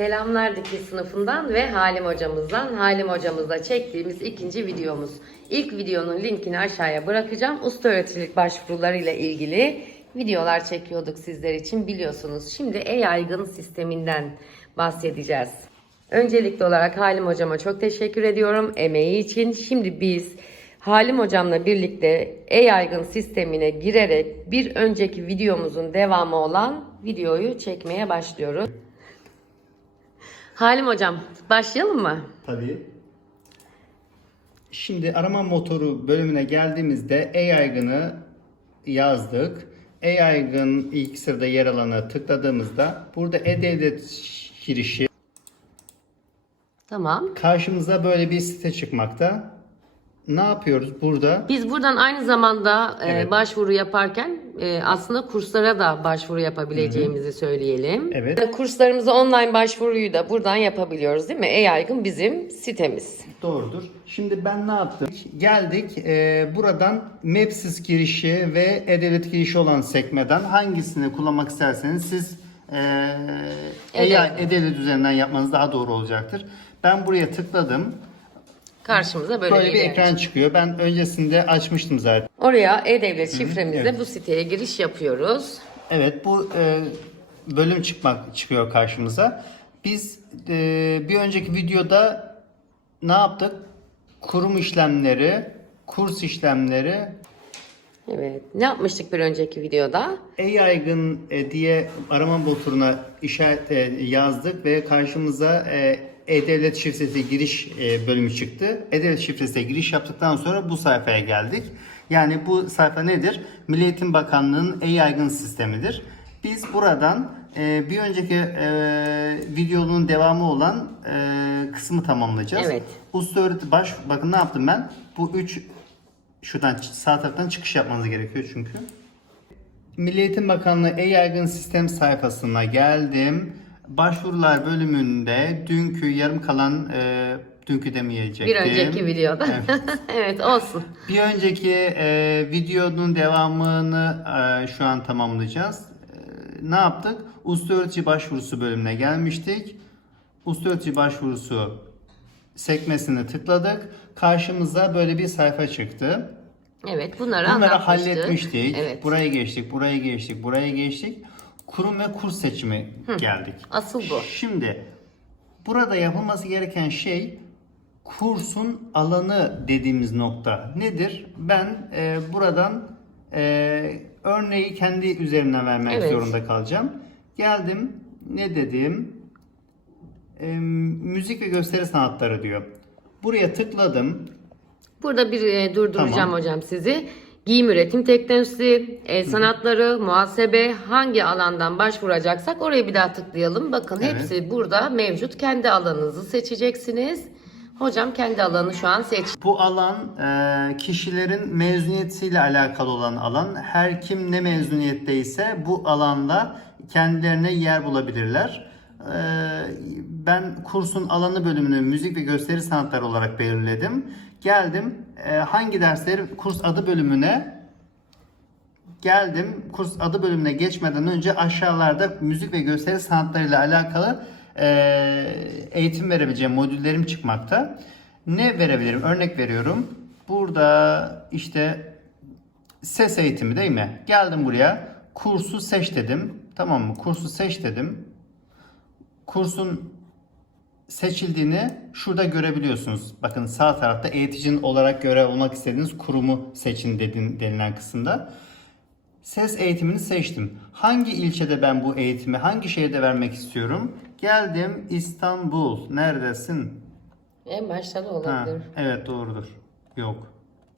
Selamlar Dikiş sınıfından ve Halim hocamızdan. Halim hocamızla çektiğimiz ikinci videomuz. İlk videonun linkini aşağıya bırakacağım. Usta öğreticilik başvuruları ile ilgili videolar çekiyorduk sizler için biliyorsunuz. Şimdi e-yaygın sisteminden bahsedeceğiz. Öncelikli olarak Halim hocama çok teşekkür ediyorum emeği için. Şimdi biz Halim hocamla birlikte e-yaygın sistemine girerek bir önceki videomuzun devamı olan videoyu çekmeye başlıyoruz. Halim hocam başlayalım mı? Tabii. Şimdi arama motoru bölümüne geldiğimizde e-yaygını yazdık. E-yaygın ilk sırada yer alana tıkladığımızda burada e-devlet girişi Tamam. karşımıza böyle bir site çıkmakta. Ne yapıyoruz burada? Biz buradan aynı zamanda e, Evet. başvuru yaparken e, aslında kurslara da başvuru yapabileceğimizi söyleyelim. Evet. Kurslarımıza online başvuruyu da buradan yapabiliyoruz değil mi? E-yaygın bizim sitemiz. Doğrudur. Şimdi ben ne yaptım? Geldik e, buradan Mapsys girişi ve E-Devlet girişi olan sekmeden hangisini kullanmak isterseniz siz e. E- E-Devlet üzerinden yapmanız daha doğru olacaktır. Ben buraya tıkladım. Karşımıza böyle, Böyle bir ekran çıkıyor. Ben öncesinde açmıştım zaten. Oraya e-devlet şifremizle evet. bu siteye giriş yapıyoruz. Evet bu e, bölüm çıkmak çıkıyor karşımıza. Biz e, bir önceki videoda ne yaptık? Kurum işlemleri, kurs işlemleri, Evet. Ne yapmıştık bir önceki videoda? E-yaygın e, diye arama motoruna işaret e, yazdık ve karşımıza e, E-Devlet şifresi giriş e, bölümü çıktı. E-Devlet şifresine giriş yaptıktan sonra bu sayfaya geldik. Yani bu sayfa nedir? Milli Eğitim Bakanlığı'nın e-yaygın sistemidir. Biz buradan e, bir önceki e, videonun devamı olan e, kısmı tamamlayacağız. Evet. Usta öğretim baş bakın ne yaptım ben? Bu üç şuradan sağ taraftan çıkış yapmanız gerekiyor çünkü. Milli Eğitim Bakanlığı e-yaygın sistem sayfasına geldim. Başvurular bölümünde dünkü yarım kalan e, dünkü demeyecektim. Bir önceki videoda. Evet. evet olsun. Bir önceki e, videonun devamını e, şu an tamamlayacağız. E, ne yaptık? Usta öğretici başvurusu bölümüne gelmiştik. Usta öğretici başvurusu sekmesini tıkladık. Karşımıza böyle bir sayfa çıktı. Evet bunları, Bunları halletmiştik. Evet. Buraya geçtik, buraya geçtik, buraya geçtik. Kurum ve kurs seçimi geldik. Asıl bu. Şimdi burada yapılması gereken şey kursun alanı dediğimiz nokta nedir? Ben e, buradan e, örneği kendi üzerimden vermek Evet. zorunda kalacağım. Geldim ne dedim? E, müzik ve gösteri sanatları diyor. Buraya tıkladım. Burada bir e, durduracağım Tamam. hocam sizi. Giyim üretim teknolojisi, el sanatları, muhasebe hangi alandan başvuracaksak oraya bir daha tıklayalım. Bakın Evet. hepsi burada mevcut. Kendi alanınızı seçeceksiniz. Hocam kendi alanı şu an seç. Bu alan e, kişilerin mezuniyetiyle alakalı olan alan. Her kim ne mezuniyetteyse bu alanda kendilerine yer bulabilirler. E, ben kursun alanı bölümünü müzik ve gösteri sanatları olarak belirledim. Geldim e, hangi dersleri kurs adı bölümüne geldim. Kurs adı bölümüne geçmeden önce aşağılarda müzik ve gösteri sanatlarıyla alakalı e, eğitim verebileceğim modüllerim çıkmakta. Ne verebilirim? Örnek veriyorum. Burada işte ses eğitimi değil mi? Geldim buraya. Kursu seç dedim. Tamam mı? Kursu seç dedim. Kursun seçildiğini şurada görebiliyorsunuz. Bakın sağ tarafta eğiticinin olarak görev olmak istediğiniz kurumu seçin dedin, denilen kısımda. Ses eğitimini seçtim. Hangi ilçede ben bu eğitimi, hangi şehirde vermek istiyorum? Geldim İstanbul. Neredesin? En başta da Ha, olabilir. evet doğrudur. Yok.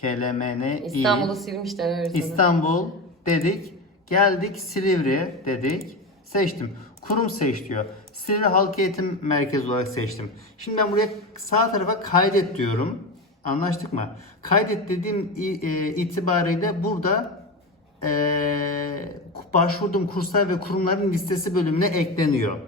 KLMN İstanbul'u silmişler sana. İstanbul dedik. Geldik Silivri dedik. Seçtim. Kurum seç diyor. Silivri Halk Eğitim Merkezi olarak seçtim. Şimdi ben buraya sağ tarafa kaydet diyorum. Anlaştık mı? Kaydet dediğim e, itibariyle burada e, başvurduğum kurslar ve kurumların listesi bölümüne ekleniyor.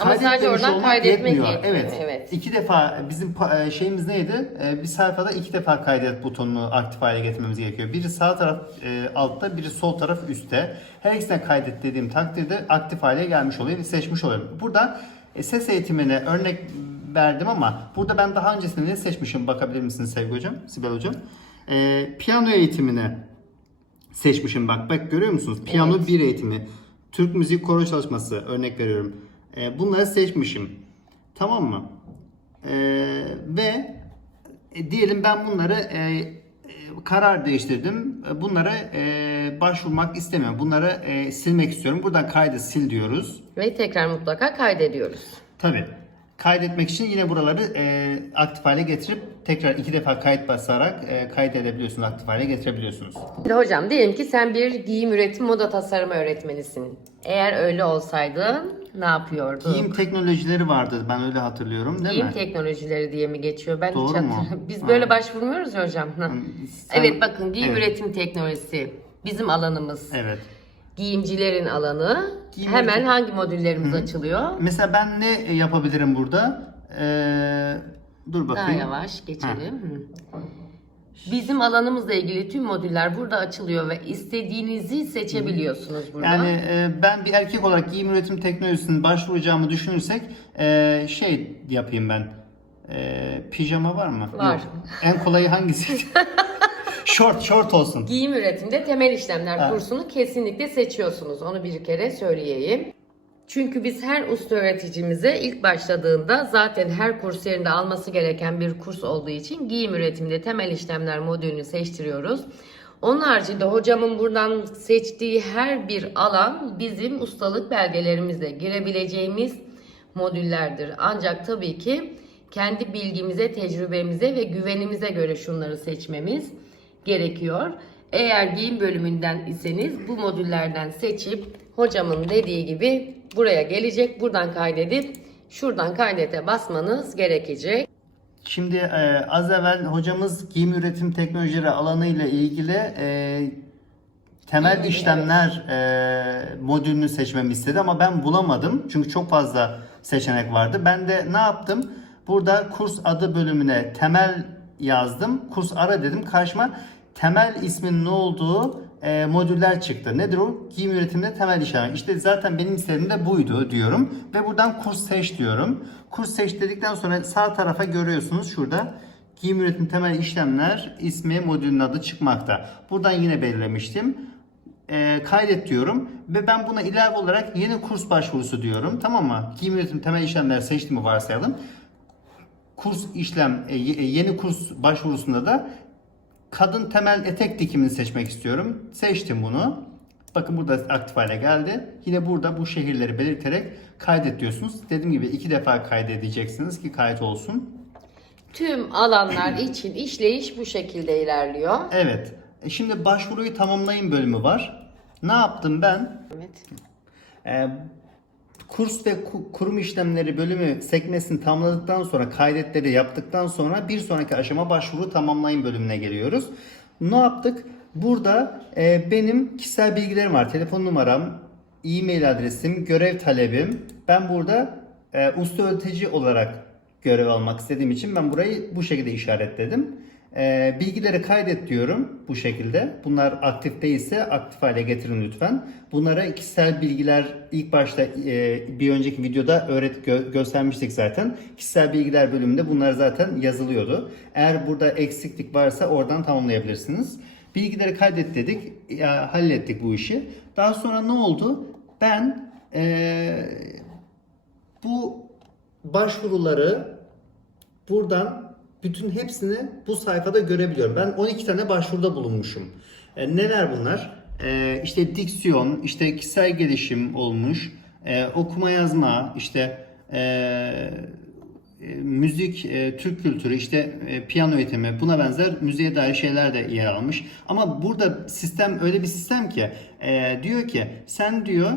Ama sadece oradan kaydetmek yetmiyor. yetmiyor, Evet. evet. İki defa bizim e, şeyimiz neydi? E, Bir sayfada iki defa kaydet butonunu aktif hale getirmemiz gerekiyor. Biri sağ taraf e, altta, biri sol taraf üstte. Her ikisine kaydet dediğim takdirde aktif hale gelmiş oluyor ve seçmiş oluyorum. Burada ses eğitimine örnek verdim ama burada ben daha öncesinde ne seçmişim bakabilir misiniz sevgili hocam, Sibel hocam? E, piyano eğitimine seçmişim bak. Bak görüyor musunuz? Piyano Evet. 1 eğitimi, Türk müzik koro çalışması örnek veriyorum. E, bunları seçmişim. Tamam mı? E, ve e, diyelim ben bunları e, karar değiştirdim. Bunlara e, başvurmak istemiyorum. Bunları e, silmek istiyorum. Buradan kaydı sil diyoruz. Ve tekrar mutlaka kaydediyoruz. Tabii. Kaydetmek için yine buraları e, aktif hale getirip tekrar iki defa kayıt basarak e, kaydedebiliyorsunuz, aktif hale getirebiliyorsunuz. Hocam diyelim ki sen bir giyim üretim moda tasarımı öğretmenisin. Eğer öyle olsaydın ne yapıyordun? Giyim teknolojileri vardı ben öyle hatırlıyorum değil Giyim mi? teknolojileri diye mi geçiyor? Ben Doğru hiç mu? hatırlamıyorum. Biz böyle başvurmuyoruz ya hocam. Sen- Evet bakın giyim Evet. üretim teknolojisi bizim alanımız. Evet. Giyimcilerin alanı. Giyim Hemen hangi modüllerimiz açılıyor? Mesela ben ne yapabilirim burada? Ee, dur Daha bakayım. yavaş geçelim. Hı. Bizim alanımızla ilgili tüm modüller burada açılıyor ve istediğinizi seçebiliyorsunuz burada. Yani e, ben bir erkek olarak giyim üretim teknolojisinin başvuracağımı düşünürsek e, şey yapayım ben. E, pijama var mı? Var. Yok. En kolayı hangisi? short, short olsun. Giyim üretimde temel işlemler Ha. kursunu kesinlikle seçiyorsunuz. Onu bir kere söyleyeyim. Çünkü biz her usta öğreticimize ilk başladığında zaten her kurs yerinde alması gereken bir kurs olduğu için giyim üretiminde temel işlemler modülünü seçtiriyoruz. Onun haricinde hocamın buradan seçtiği her bir alan bizim ustalık belgelerimizle girebileceğimiz modüllerdir. Ancak tabii ki kendi bilgimize, tecrübemize ve güvenimize göre şunları seçmemiz gerekiyor. Eğer giyim bölümünden iseniz bu modüllerden seçip hocamın dediği gibi buraya gelecek. Buradan kaydedip şuradan kaydete basmanız gerekecek. Şimdi e, az evvel hocamız giyim üretim teknolojileri alanı ile ilgili e, temel İlgili, işlemler e, modülünü seçmemi istedi ama ben bulamadım. Çünkü çok fazla seçenek vardı. Ben de ne yaptım? Burada kurs adı bölümüne temel yazdım. Kurs ara dedim. Karşıma temel ismin ne olduğu e, modüller çıktı. Nedir o? Giyim üretiminde temel işlem. İşte zaten benim istediğim de buydu diyorum. Ve buradan kurs seç diyorum. Kurs seç dedikten sonra sağ tarafa görüyorsunuz şurada. Giyim üretim temel işlemler ismi modülün adı çıkmakta. Buradan yine belirlemiştim. E, kaydet diyorum ve ben buna ilave olarak yeni kurs başvurusu diyorum. Tamam mı? Giyim üretim temel işlemler seçtiğimi varsayalım. Kurs işlem e, ye- yeni kurs başvurusunda da kadın temel etek dikimini seçmek istiyorum. Seçtim bunu. Bakın burada aktif hale geldi. Yine burada bu şehirleri belirterek kaydet diyorsunuz. Dediğim gibi iki defa kaydedeceksiniz ki kayıt olsun. Tüm alanlar için işleyiş bu şekilde ilerliyor. Evet. E, Şimdi başvuruyu tamamlayın bölümü var. Ne yaptım ben? Evet. Ee, kurs ve ku- kurum işlemleri bölümü sekmesini tamamladıktan sonra kaydetleri yaptıktan sonra bir sonraki aşama başvuru tamamlayın bölümüne geliyoruz. Ne yaptık? Burada e, benim kişisel bilgilerim var. Telefon numaram, e-mail adresim, görev talebim. Ben burada e, usta öğretici olarak görev almak istediğim için ben burayı bu şekilde işaretledim. Ee, bilgileri kaydet diyorum bu şekilde. Bunlar aktif değilse aktif hale getirin lütfen. Bunlara kişisel bilgiler ilk başta e, bir önceki videoda öğret gö- göstermiştik zaten. Kişisel bilgiler bölümünde bunlar zaten yazılıyordu. Eğer burada eksiklik varsa oradan tamamlayabilirsiniz. Bilgileri kaydet dedik, ya, hallettik bu işi. Daha sonra ne oldu? Ben e, bu başvuruları buradan bütün hepsini bu sayfada görebiliyorum. Ben 12 tane başvuruda bulunmuşum. E, neler bunlar? E, işte diksiyon, işte kişisel gelişim olmuş, e, okuma yazma, işte e, e, müzik, e, Türk kültürü, işte e, piyano eğitimi, buna benzer müziğe dair şeyler de yer almış. Ama burada sistem öyle bir sistem ki e, diyor ki sen diyor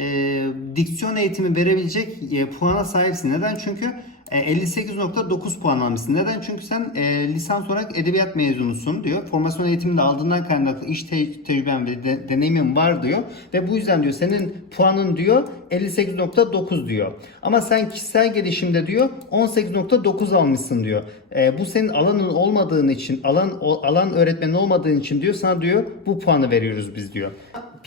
e, diksiyon eğitimi verebilecek e, puana sahipsin. Neden? Çünkü e, 58.9 puan almışsın. Neden? Çünkü sen e, lisans olarak edebiyat mezunusun diyor. Formasyon eğitiminde aldığından kaynaklı iş te- tecrüben ve de- deneyimin var diyor. Ve bu yüzden diyor senin puanın diyor 58.9 diyor. Ama sen kişisel gelişimde diyor 18.9 almışsın diyor. E, bu senin alanın olmadığın için, alan o- alan öğretmenin olmadığın için diyor sana diyor bu puanı veriyoruz biz diyor.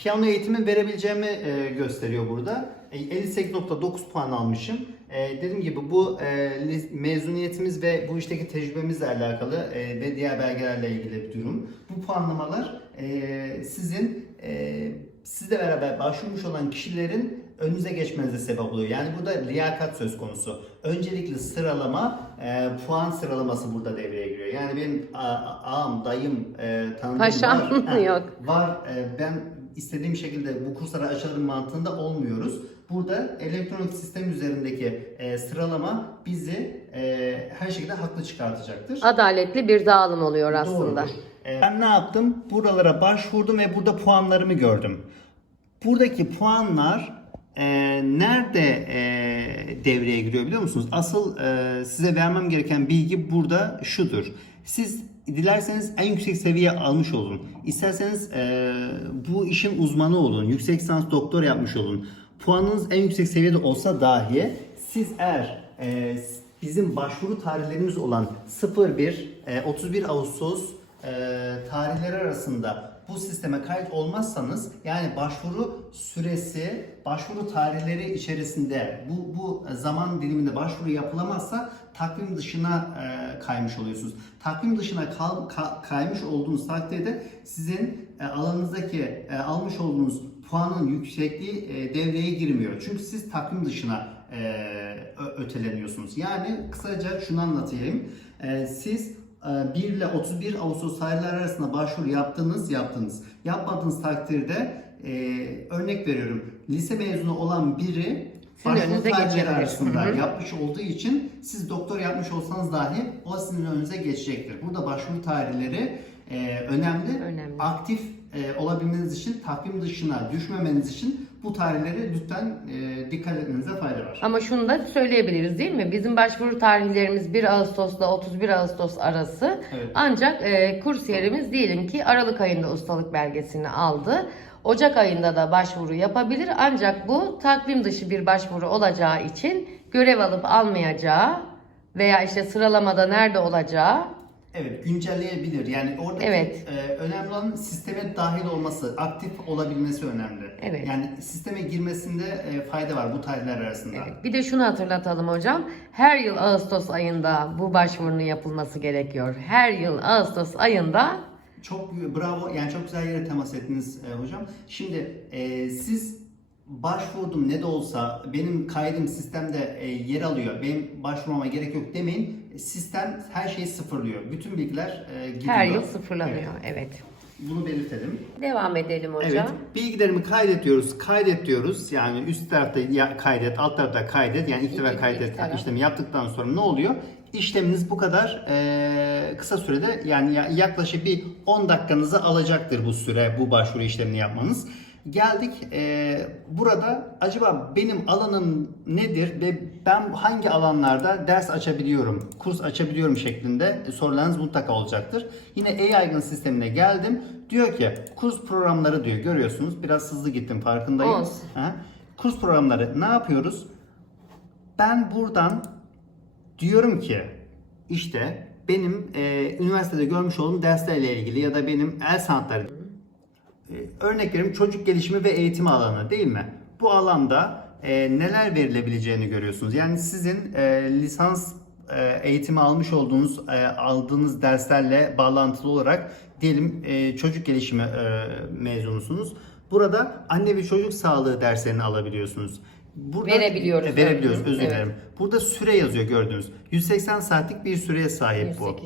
Piyano eğitimi verebileceğimi e, gösteriyor burada. E, 58.9 puan almışım. E, dediğim gibi bu e, mezuniyetimiz ve bu işteki tecrübemizle alakalı e, ve diğer belgelerle ilgili bir durum. Bu puanlamalar e, sizin e, sizle beraber başvurmuş olan kişilerin önünüze geçmenize sebep oluyor. Yani burada liyakat söz konusu. Öncelikli sıralama, e, puan sıralaması burada devreye giriyor. Yani benim a- ağam, dayım, e, tanıdığım Paşam var. Ha, yok. Var. E, ben istediğim şekilde bu kursları açarım mantığında olmuyoruz. Burada elektronik sistem üzerindeki e, sıralama bizi e, her şekilde haklı çıkartacaktır. Adaletli bir dağılım oluyor aslında. Doğrudur. E, ben ne yaptım? Buralara başvurdum ve burada puanlarımı gördüm. Buradaki puanlar e, nerede e, devreye giriyor biliyor musunuz? Asıl e, size vermem gereken bilgi burada şudur. Siz dilerseniz en yüksek seviye almış olun. İsterseniz e, bu işin uzmanı olun. Yüksek lisans doktor yapmış olun. Puanınız en yüksek seviyede olsa dahi siz eğer e, bizim başvuru tarihlerimiz olan 01 e, 31 Ağustos e, tarihleri arasında bu sisteme kayıt olmazsanız yani başvuru süresi, başvuru tarihleri içerisinde bu, bu zaman diliminde başvuru yapılamazsa takvim dışına e, kaymış oluyorsunuz. Takvim dışına kal- ka- kaymış olduğunuz takdirde sizin e, alanınızdaki e, almış olduğunuz puanın yüksekliği e, devreye girmiyor. Çünkü siz takvim dışına e, öteleniyorsunuz. Yani kısaca şunu anlatayım. E, siz e, 1 ile 31 Ağustos tarihleri arasında başvuru yaptınız, yaptınız. Yapmadığınız takdirde e, örnek veriyorum. Lise mezunu olan biri Sizin başvuru önünüze geçebilir. arasında Hı hı. yapmış olduğu için siz doktor yapmış olsanız dahi o sizin önünüze geçecektir. Burada başvuru tarihleri e, önemli. Önemli. Aktif e, olabilmeniz için, takvim dışına düşmemeniz için bu tarihleri lütfen e, dikkat etmenize fayda var. Ama şunu da söyleyebiliriz değil mi? Bizim başvuru tarihlerimiz 1 Ağustos'la 31 Ağustos arası. Evet. Ancak e, kursiyerimiz diyelim ki Aralık ayında ustalık belgesini aldı. Ocak ayında da başvuru yapabilir ancak bu takvim dışı bir başvuru olacağı için görev alıp almayacağı veya işte sıralamada nerede olacağı Evet, güncelleyebilir. Yani oradaki Evet. e, önemli olan sisteme dahil olması, aktif olabilmesi önemli. Evet. Yani sisteme girmesinde e, fayda var bu tarihler arasında. Evet, bir de şunu hatırlatalım hocam. Her yıl Ağustos ayında bu başvurunun yapılması gerekiyor. Her yıl Ağustos ayında Çok bravo. Yani çok güzel yere temas ettiniz e, hocam. Şimdi e, siz başvurdum ne de olsa benim kaydım sistemde e, yer alıyor. Benim başvurmama gerek yok demeyin. Sistem her şeyi sıfırlıyor. Bütün bilgiler e, gidiyor. her yıl sıfırlanıyor. Evet. Evet. Bunu belirtelim. Devam edelim hocam. Evet. Bilgilerimi kaydet diyoruz. Kaydet diyoruz. Yani üst tarafta kaydet, alt tarafta kaydet. Yani ilk defa kaydet taraf. işlemi yaptıktan sonra ne oluyor? İşleminiz bu kadar eee, kısa sürede yani ya- yaklaşık bir 10 dakikanızı alacaktır bu süre bu başvuru işlemini yapmanız. Geldik eee, burada acaba benim alanım nedir ve ben hangi alanlarda ders açabiliyorum, kurs açabiliyorum şeklinde sorularınız mutlaka olacaktır. Yine e-yaygın sistemine geldim. Diyor ki kurs programları diyor görüyorsunuz biraz hızlı gittim farkındayım. Olsun. Ha? Kurs programları ne yapıyoruz? Ben buradan diyorum ki işte benim e, üniversitede görmüş olduğum derslerle ilgili ya da benim el sanatları e, örnek veriyorum çocuk gelişimi ve eğitimi alanı değil mi? Bu alanda e, neler verilebileceğini görüyorsunuz. Yani sizin e, lisans e, eğitimi almış olduğunuz e, aldığınız derslerle bağlantılı olarak diyelim e, çocuk gelişimi e, mezunusunuz. Burada anne ve çocuk sağlığı derslerini alabiliyorsunuz. Burada, Verebiliyoruz. E, verebiliyoruz özür Evet. dilerim. Burada süre yazıyor gördüğünüz. 180 saatlik bir süreye sahip bu.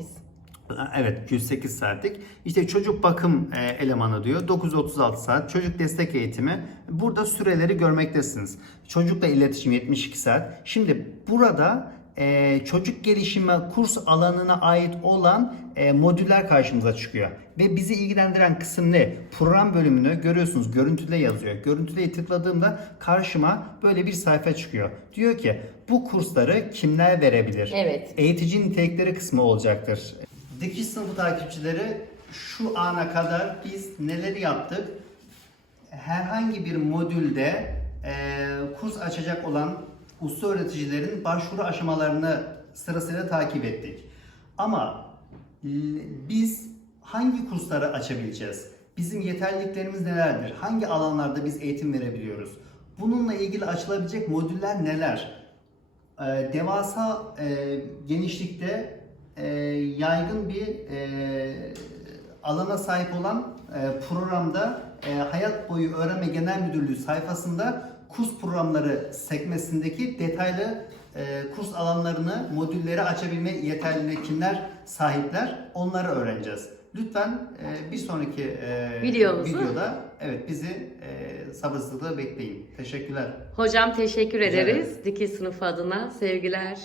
108. Evet 108 saatlik. İşte çocuk bakım e, elemanı diyor. 936 saat. Çocuk destek eğitimi. Burada süreleri görmektesiniz. Çocukla iletişim 72 saat. Şimdi burada e, çocuk gelişimi kurs alanına ait olan e, modüller karşımıza çıkıyor. Ve bizi ilgilendiren kısım ne? Program bölümünü görüyorsunuz görüntüde yazıyor. Görüntüde tıkladığımda karşıma böyle bir sayfa çıkıyor. Diyor ki bu kursları kimler verebilir? Evet. Eğitici nitelikleri kısmı olacaktır. Dikiş sınıfı takipçileri şu ana kadar biz neleri yaptık? herhangi bir modülde e, kurs açacak olan usta öğreticilerin başvuru aşamalarını sırasıyla takip ettik. Ama biz hangi kursları açabileceğiz? Bizim yeterliliklerimiz nelerdir? Hangi alanlarda biz eğitim verebiliyoruz? Bununla ilgili açılabilecek modüller neler? E, devasa e, genişlikte yaygın bir e, alana sahip olan e, programda e, Hayat Boyu Öğrenme Genel Müdürlüğü sayfasında kurs programları sekmesindeki detaylı e, kurs alanlarını, modülleri açabilme yeterliliğine kimler sahipler onları öğreneceğiz. Lütfen e, bir sonraki e, Videomuzu- videoda evet bizi e, sabırsızlıkla bekleyin. Teşekkürler. Hocam teşekkür ederiz. Dikiş sınıfı adına sevgiler.